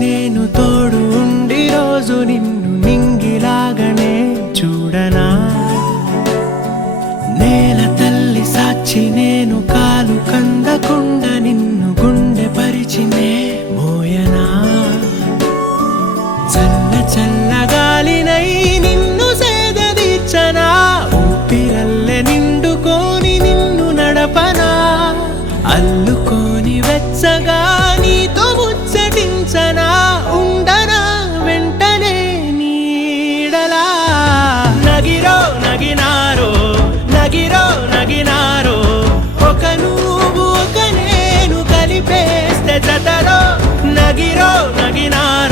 నేను తోడు ఉండి రోజు నిన్ను నింగిలాగనే చూడనా, నేల తల్లి సాక్షి నేను కాలు కందకుండా నిన్ను గుండె పరిచినే మోయనా, చల్ల చల్లగాలినై నిన్ను సేదదీర్చనా, ఊపిరల్లె నిండుకొని నిన్ను నడపనా, అల్లుకొని వెచ్చగా నీతో ముచ్చటించనా, ఉండనా వెంటనే నీడలా. నగిరో నగినారో నగిరో నగినారో ఒక నువ్వు ఒక నేను కలిపేస్తే జతలో, నగిరో నగినారో